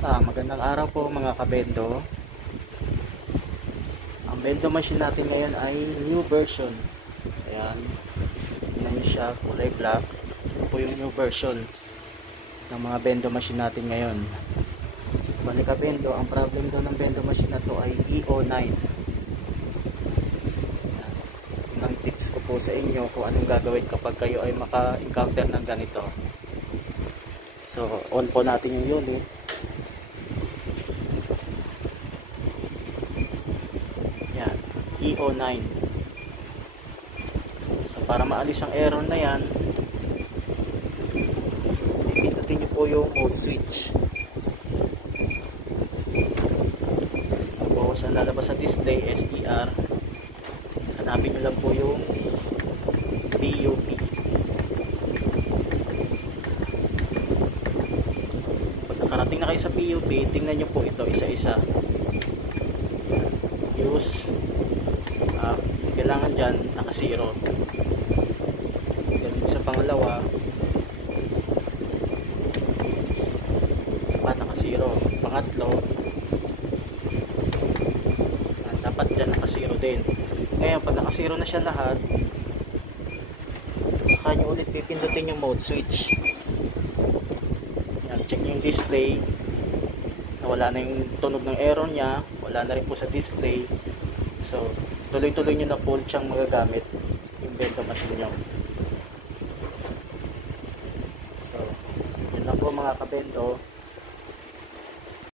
Magandang araw po mga kabendo. Ang bendo machine natin ngayon ay new version. Ayan, tingnan nyo siya, kulay black. Ito po yung new version ng mga bendo machine natin ngayon. Bali kabendo, ang problem daw ng bendo machine na to ay E09. Ang tips ko po sa inyo kung anong gagawin kapag kayo ay maka-encounter ng ganito. So on po natin yung unit. E09. So para maalis ang error na yan, pindutin nyo po yung mode switch. Tapos ang lalabas sa display SER, hanapin nyo lang po yung PUP. Pag nakarating na kayo sa PUP, tingnan nyo po ito isa-isa. Use kailangan dyan naka-zero. Then sa pangalawa dapat naka-zero. Pangatlo dapat dyan naka-zero din. Ngayon pag naka-zero na siya lahat, saka nyo ulit pipindutin yung mode switch. Yan, check yung display na wala na yung tunog ng error nya, wala na rin po sa display. So tuloy-tuloy nyo na po siyang magagamit yung bendo machine nyo. So yun lang po mga kabendo.